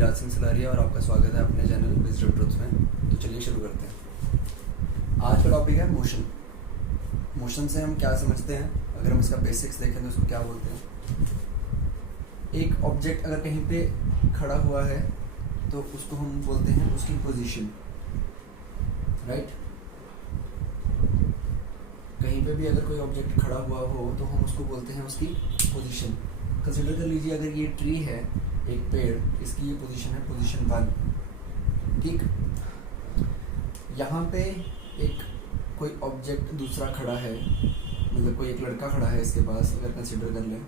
विराज सिंह सलारिया और आपका स्वागत है अपने चैनल विजडम ट्रुथ्स में। तो चलिए शुरू करते हैं। आज का टॉपिक है मोशन। मोशन से हम क्या समझते हैं, अगर हम इसका बेसिक्स देखें तो उसको क्या बोलते हैं। एक ऑब्जेक्ट अगर कहीं पे खड़ा हुआ है तो उसको हम बोलते हैं उसकी पोजीशन, राइट। कहीं पे भी अगर कोई ऑब्जेक्ट खड़ा हुआ हो तो हम उसको बोलते हैं उसकी पोजीशन। कंसिडर कर लीजिए, अगर ये ट्री है, एक पेड़, इसकी ये पोजीशन है पोजीशन 1, ठीक। यहाँ पे एक कोई ऑब्जेक्ट दूसरा खड़ा है, मतलब कोई एक लड़का खड़ा है इसके पास, अगर कंसिडर कर लें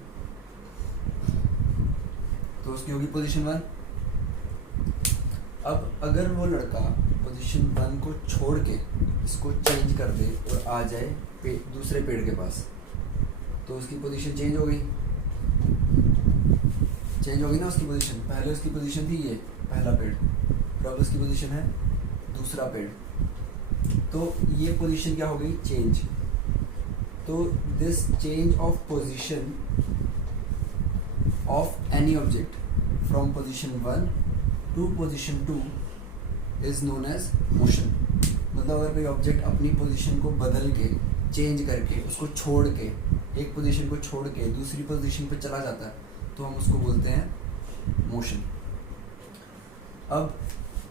तो उसकी होगी पोजीशन 1। अब अगर वो लड़का पोजीशन 1 को छोड़ के इसको चेंज कर दे और आ जाए दूसरे पेड़ के पास, तो उसकी पोजीशन चेंज हो गई ना उसकी पोजीशन। पहले उसकी पोजीशन थी ये पहला पेड़, और अब उसकी पोजीशन है दूसरा पेड़, तो ये पोजीशन क्या हो गई, चेंज। तो this change of position of any object from position 1 to position 2 is known as motion. मतलब अगर कोई ऑब्जेक्ट अपनी पोजीशन को बदल के, चेंज करके, उसको छोड़ के, एक पोजीशन को छोड़ के दूसरी पोजीशन पे चला जाता है तो हम उसको बोलते हैं मोशन। अब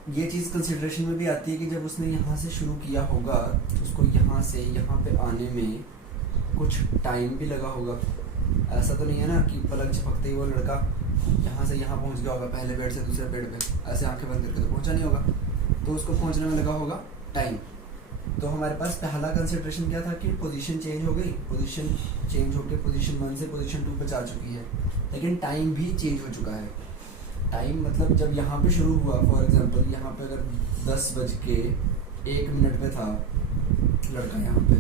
ये चीज़ कंसिडरेशन में भी आती है कि जब उसने यहाँ से शुरू किया होगा तो उसको यहाँ से यहाँ पे आने में कुछ टाइम भी लगा होगा। ऐसा तो नहीं है ना कि पलक झपकते ही वो लड़का यहाँ से यहाँ पहुँच गया होगा, पहले पेड़ से दूसरे पेड़ पे ऐसे आंखें बंद करके तो पहुँचा नहीं होगा, तो उसको पहुँचने में लगा होगा टाइम। तो हमारे पास पहला कंसिडरेशन क्या था कि पोजीशन चेंज हो गई, पोजीशन चेंज होकर पोजीशन 1 से पोजीशन 2 पे जा चुकी है, लेकिन टाइम भी चेंज हो चुका है। टाइम मतलब जब यहाँ पे शुरू हुआ, फॉर एग्जांपल यहाँ पे अगर 10:01 पे था लड़का, यहाँ पे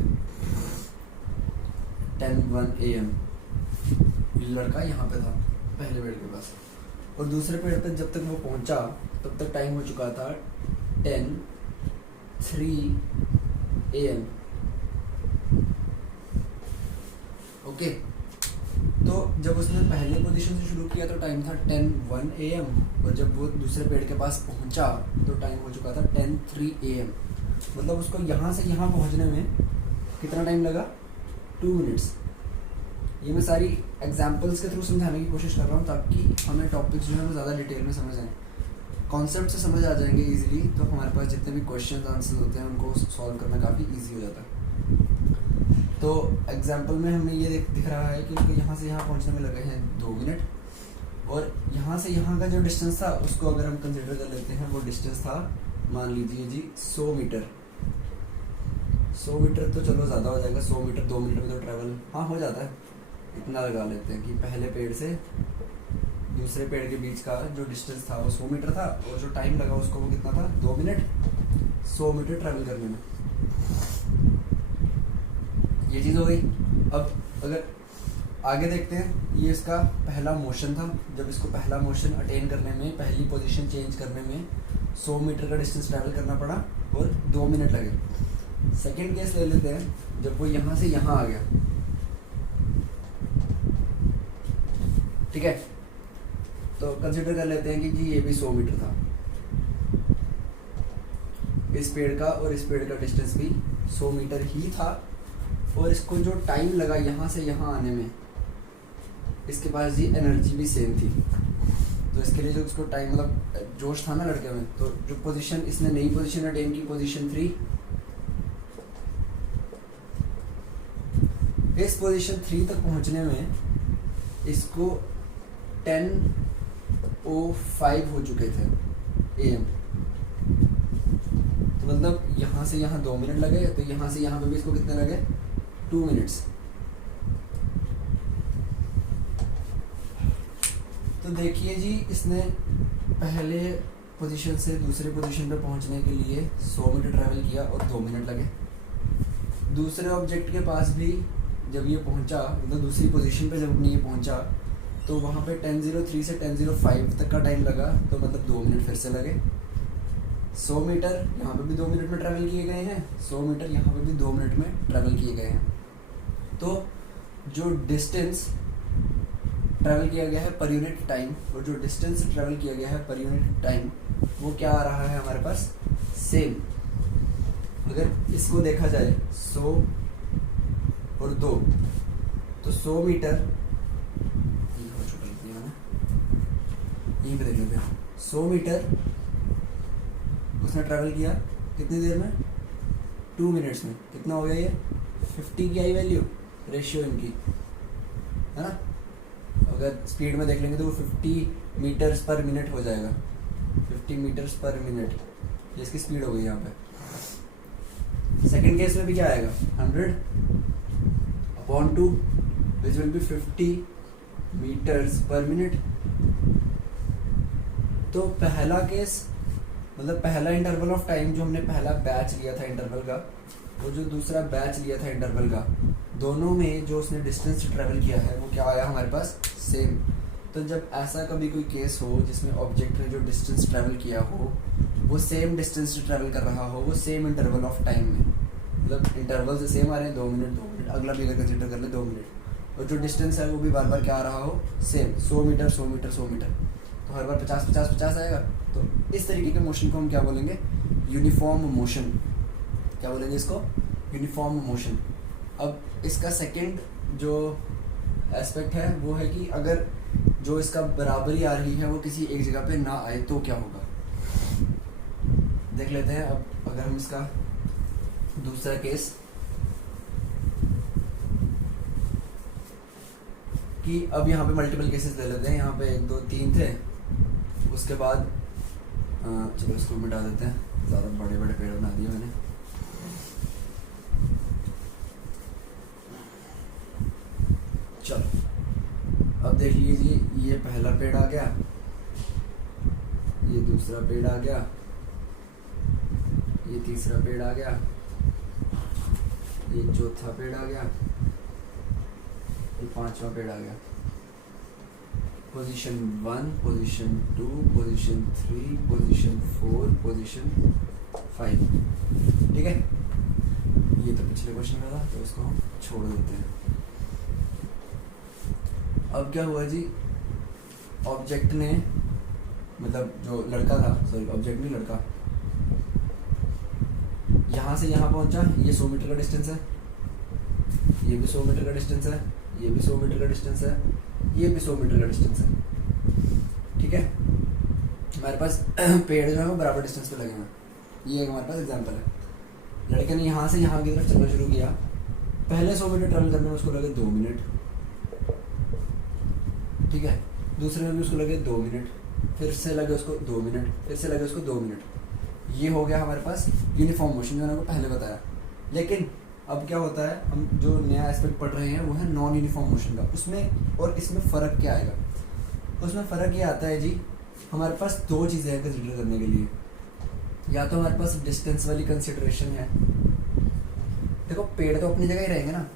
10:01 AM लड़का यहाँ पे था पहले पेड़ के पास, और दूसरे पेड़ पे जब तक वो पहुँचा तब तक टाइम हो चुका था 10:03 AM। ओके, तो जब उसने पहले पोजीशन से शुरू किया तो टाइम था 10:01 AM, और जब वो दूसरे पेड़ के पास पहुंचा तो टाइम हो चुका था 10:03 AM। मतलब उसको यहाँ से यहाँ पहुंचने में कितना टाइम लगा, 2 मिनट्स। ये मैं सारी एग्जांपल्स के थ्रू समझाने की कोशिश कर रहा हूँ ताकि हमें टॉपिक्स जो है वो ज़्यादा डिटेल में समझ आए, कॉन्सेप्ट से समझ आ जाएंगे इजीली। तो हमारे पास जितने भी क्वेश्चन आंसर्स होते हैं उनको सॉल्व करना काफ़ी ईजी हो जाता है। तो एग्जाम्पल में हमें ये दिख रहा है कि उसको यहाँ से यहाँ पहुँचने में लगे हैं 2 मिनट, और यहाँ से यहाँ का जो डिस्टेंस था उसको अगर हम कंसिडर कर लेते हैं, वो डिस्टेंस था, मान लीजिए जी 100 मीटर। 100 मीटर तो चलो ज़्यादा हो जाएगा, 100 मीटर 2 मिनट में तो ट्रैवल हाँ हो जाता है। इतना लगा लेते हैं कि पहले पेड़ से दूसरे पेड़ के बीच का जो डिस्टेंस था वो 100 मीटर था, और जो टाइम लगा उसको वो कितना था, 2 मिनट 100 मीटर ट्रैवल करने में। ये चीज़ हो गई। अब अगर आगे देखते हैं, ये इसका पहला मोशन था। जब इसको पहला मोशन अटेन करने में, पहली पोजीशन चेंज करने में 100 मीटर का डिस्टेंस ट्रैवल करना पड़ा और 2 मिनट लगे। सेकेंड केस ले लेते हैं, जब वो यहाँ से यहाँ आ गया, ठीक है। तो कंसिडर कर लेते हैं कि जी ये भी 100 मीटर था, इस पेड़ का और इस पेड़ का डिस्टेंस भी 100 मीटर ही था, और इसको जो टाइम लगा यहाँ से यहाँ आने में, इसके पास जी एनर्जी भी सेम थी। तो इसके लिए जो उसको टाइम, मतलब जोश था ना लड़के में, तो जो पोजीशन इसने नई पोजीशन अटेन की, पोजीशन 3, इस पोजीशन 3 तक पहुँचने में इसको 10:05 हो चुके थे AM। तो मतलब यहाँ से यहाँ 2 मिनट लगे, तो यहाँ से यहाँ पे भी इसको कितने लगे, 2 मिनट्स। तो देखिए जी, इसने पहले पोजीशन से दूसरे पोजीशन पे पहुंचने के लिए 100 मीटर ट्रैवल किया और 2 मिनट लगे। दूसरे ऑब्जेक्ट के पास भी जब ये पहुंचा, मतलब दूसरी पोजीशन पे जब ये पहुंचा, तो वहाँ पे 10:03 से 10:05 तक का टाइम लगा, तो मतलब 2 मिनट फिर से लगे। 100 मीटर यहाँ पे भी 2 मिनट में ट्रैवल किए गए हैं, 100 मीटर यहाँ पे भी 2 मिनट में ट्रैवल किए गए हैं। तो जो डिस्टेंस ट्रैवल किया गया है पर यूनिट टाइम, और जो डिस्टेंस ट्रैवल किया गया है पर यूनिट टाइम वो क्या आ रहा है हमारे पास, सेम। अगर इसको देखा जाए 100 और 2, तो 100 मीटर, यहीं पे देख लेते हैं, 100 मीटर उसने ट्रैवल किया कितनी देर में, 2 मिनट्स में। कितना हो गया ये, 50 की आई वैल्यू, रेशियो इनकी, है ना। अगर स्पीड में देख लेंगे तो वो 50 मीटर्स पर मिनट हो जाएगा, 50 मीटर्स पर मिनट, ये इसकी स्पीड हो गई यहाँ पे। सेकंड केस में भी क्या आएगा, 100/2 which will be 50 metres per minute. तो पहला केस मतलब पहला इंटरवल ऑफ टाइम जो हमने पहला बैच लिया था इंटरवल का, वो जो दूसरा बैच लिया था इंटरवल का, दोनों में जो उसने डिस्टेंस ट्रैवल किया है वो क्या आया हमारे पास, सेम। तो जब ऐसा कभी कोई केस हो जिसमें ऑब्जेक्ट ने जो डिस्टेंस ट्रैवल किया हो वो सेम डिस्टेंस ट्रैवल कर रहा हो, वो सेम इंटरवल ऑफ टाइम में, मतलब इंटरवल से सेम आ रहे हैं, 2 मिनट 2 मिनट, अगला भी अगर कंसिडर कर ले 2 मिनट, और जो डिस्टेंस है वो भी बार बार क्या आ रहा हो, सेम, 100 मीटर 100 मीटर 100 मीटर, तो हर बार 50 50 50 आएगा। तो इस तरीके के मोशन को हम क्या बोलेंगे, यूनिफॉर्म मोशन। क्या बोलेंगे इसको, यूनिफॉर्म मोशन। अब इसका सेकंड जो एस्पेक्ट है वो है कि अगर जो इसका बराबरी आ रही है वो किसी एक जगह पे ना आए तो क्या होगा, देख लेते हैं। अब अगर हम इसका दूसरा केस कि अब यहाँ पे मल्टीपल केसेस ले लेते हैं, यहाँ पे 1 2 3 थे, उसके बाद चलो इसको मिटा देते हैं, ज़्यादा बड़े बड़े पेड़ बना दिए मैंने। चलो अब देख लीजिए, ये पहला पेड़ आ गया, ये दूसरा पेड़ आ गया, ये तीसरा पेड़ आ गया, ये चौथा पेड़ आ गया, ये 5वां पेड़ आ गया। Position 1, position 2, position 3, position 4, position 5, ठीक है। ये तो पिछले क्वेश्चन में था तो इसको हम छोड़ देते हैं। अब क्या हुआ जी, ऑब्जेक्ट ने, मतलब जो लड़का था, सॉरी ऑब्जेक्ट नहीं लड़का, यहाँ से यहाँ पहुँचा, ये 100 मीटर का डिस्टेंस है, ये भी 100 मीटर का डिस्टेंस है, ये भी 100 मीटर का डिस्टेंस है, ये भी 100 मीटर का डिस्टेंस है, ठीक है। हमारे पास पेड़ जो है वो बराबर डिस्टेंस पे लगे हुए। ये एक हमारे पास एग्जांपल है, लड़के ने यहाँ से यहाँ की तरफ चलना शुरू किया, पहले 100 मीटर ट्रैवल करने में उसको लगे 2 मिनट, ठीक है। दूसरे में भी उसको लगे 2 मिनट, फिर से लगे उसको 2 मिनट, फिर से लगे उसको 2 मिनट। ये हो गया हमारे पास यूनिफॉर्म मोशन, जो मैंने आपको पहले बताया। लेकिन अब क्या होता है, हम जो नया एस्पेक्ट पढ़ रहे हैं वो है नॉन यूनिफॉर्म मोशन का। उसमें और इसमें फ़र्क क्या आएगा, उसमें फ़र्क ये आता है जी, हमारे पास 2 चीज़ें हैं कंसिडर करने के लिए। या तो हमारे पास डिस्टेंस वाली कंसिडरेशन है, देखो पेड़ तो अपनी जगह ही रहेंगे ना,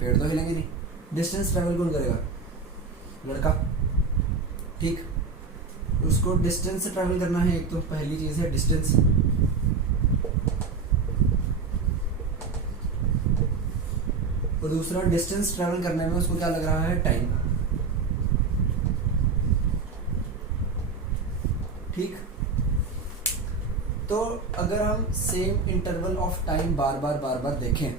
पेड़ तो हिलेंगे नहीं, डिस्टेंस ट्रैवल कौन करेगा, लड़का, ठीक। उसको डिस्टेंस से ट्रैवल करना है, एक तो पहली चीज़ है डिस्टेंस, और दूसरा डिस्टेंस ट्रैवल करने में उसको क्या लग रहा है, टाइम, ठीक। तो अगर हम सेम इंटरवल ऑफ टाइम बार बार देखें,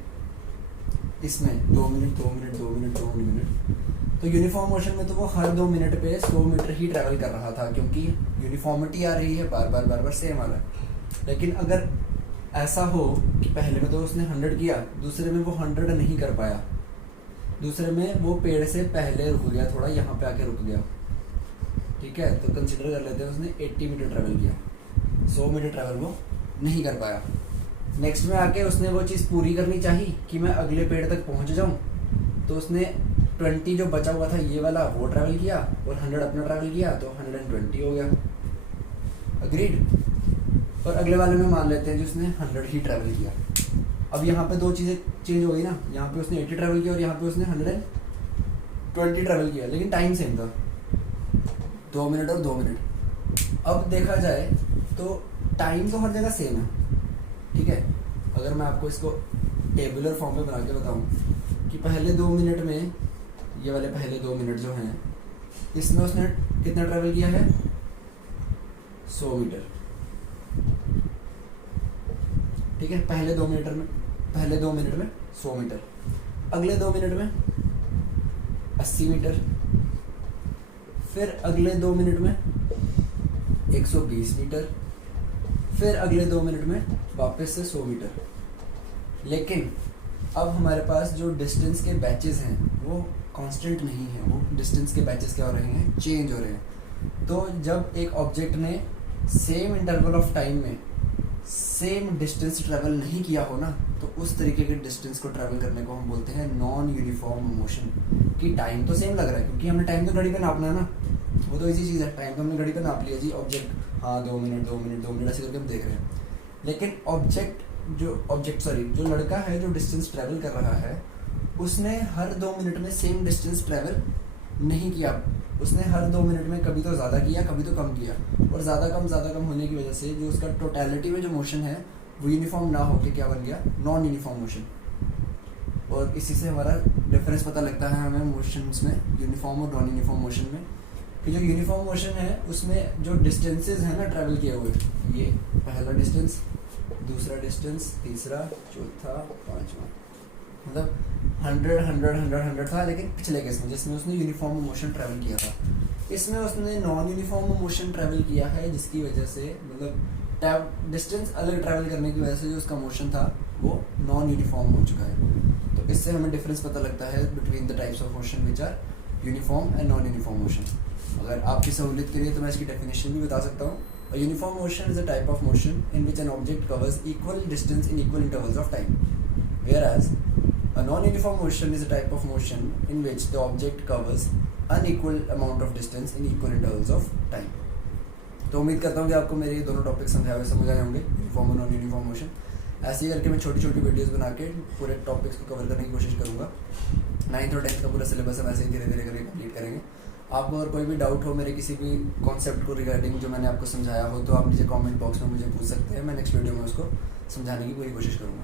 इसमें 2 मिनट 2 मिनट 2 मिनट 2 मिनट, तो यूनिफॉर्म मोशन में तो वो हर 2 मिनट पे 100 मीटर ही ट्रैवल कर रहा था, क्योंकि यूनिफॉर्मिटी आ रही है, बार बार सेम आ रहा है। लेकिन अगर ऐसा हो कि पहले में तो उसने 100 किया, दूसरे में वो 100 नहीं कर पाया, दूसरे में वो पेड़ से पहले रुक गया, थोड़ा यहाँ पे आके रुक गया, ठीक है, तो कंसिडर कर लेते हैं उसने 80 मीटर ट्रैवल किया, 100 मीटर ट्रैवल वो नहीं कर पाया। नेक्स्ट में आके उसने वो चीज़ पूरी करनी चाहिए कि मैं अगले पेड़ तक पहुँच जाऊँ, तो उसने 20 जो बचा हुआ था ये वाला वो ट्रैवल किया, और 100 अपना ट्रैवल किया, तो 120 हो गया, अग्रीड। और अगले वाले में मान लेते हैं जो उसने 100 ही ट्रैवल किया। अब यहाँ पे 2 चीज़ें चेंज हो गई ना, यहाँ पे उसने 80 ट्रैवल किया और यहाँ पे उसने 120 ट्रैवल किया, लेकिन टाइम सेम था, 2 मिनट और 2 मिनट। अब देखा जाए तो टाइम तो हर जगह सेम है, ठीक है। अगर मैं आपको इसको टेबुलर फॉर्म में बना के बताऊँ कि पहले 2 मिनट में, ये वाले पहले 2 मिनट जो हैं इसमें उसने कितना ट्रेवल किया है 100 मीटर। ठीक है, पहले 2 मिनट में 100 मीटर, अगले 2 मिनट में 80 मीटर, फिर अगले 2 मिनट में 120 मीटर, फिर अगले 2 मिनट में वापस से 100 मीटर। लेकिन अब हमारे पास जो डिस्टेंस के बैचेस हैं वो कांस्टेंट नहीं है, वो डिस्टेंस के बैचेस क्या हो रहे हैं, चेंज हो रहे हैं। तो जब एक ऑब्जेक्ट ने सेम इंटरवल ऑफ टाइम में सेम डिस्टेंस ट्रैवल नहीं किया हो ना, तो उस तरीके के डिस्टेंस को ट्रैवल करने को हम बोलते हैं नॉन यूनिफॉर्म मोशन। कि टाइम तो सेम लग रहा है, क्योंकि हमने टाइम तो घड़ी पे नापना है ना, वो तो इजी चीज़ है, टाइम तो हमने घड़ी पे नाप लिया जी, ऑब्जेक्ट हाँ 2 मिनट 2 मिनट 2 मिनट ऐसे करके हम देख रहे हैं। लेकिन जो लड़का है जो डिस्टेंस ट्रैवल कर रहा है, उसने हर 2 मिनट में सेम डिस्टेंस ट्रैवल नहीं किया, उसने हर 2 मिनट में कभी तो ज़्यादा किया कभी तो कम किया, और ज़्यादा कम होने की वजह से जो उसका टोटलिटी में जो मोशन है वो यूनिफॉर्म ना होके क्या बन गया, नॉन यूनिफॉर्म मोशन। और इसी से हमारा डिफरेंस पता लगता है हमें मोशंस में, यूनिफॉर्म और नॉन यूनिफॉर्म मोशन में, कि जो यूनिफॉर्म मोशन है उसमें जो डिस्टेंसेस हैं ना ट्रैवल किए हुए, ये पहला डिस्टेंस, दूसरा डिस्टेंस, तीसरा, चौथा, पांचवा, मतलब 100 था। लेकिन पिछले केस में जिसमें उसने यूनिफॉर्म मोशन ट्रैवल किया था, इसमें उसने नॉन यूनिफॉर्म मोशन ट्रैवल किया है, जिसकी वजह से मतलब डिस्टेंस अलग ट्रैवल करने की वजह से जो उसका मोशन था वो नॉन यूनिफॉर्म हो चुका है। तो इससे हमें डिफरेंस पता लगता है between the types of motion which are uniform and non uniform motion. अगर आपकी सहूलियत के लिए तो मैं इसकी डेफिनेशन भी बता सकता हूँ। A uniform motion is a type of motion in which an object covers equal distance in equal intervals of time, whereas a non-uniform motion is a type of motion in which the object covers unequal amount of distance in equal intervals of time. तो उम्मीद करता हूँ कि आपको मेरे ये दोनों topic समझाए हुए समझ आए होंगे, यूनिफॉर्म और नॉन यूनिफॉर्म मोशन। ऐसे ही करके मैं छोटी छोटी वीडियोस बना के पूरे टॉपिक्स को कवर करने की कोशिश करूँगा। 9th और 10th का पूरा सिलेबस हम ऐसे ही धीरे धीरे करके कंप्लीट करेंगे। आपको अगर कोई भी डाउट हो मेरे किसी भी कॉन्सेप्ट को रिगार्डिंग जो मैंने आपको समझाया हो, तो आप नीचे कमेंट बॉक्स में मुझे पूछ सकते हैं, मैं नेक्स्ट वीडियो में उसको समझाने की पूरी कोशिश करूँगा।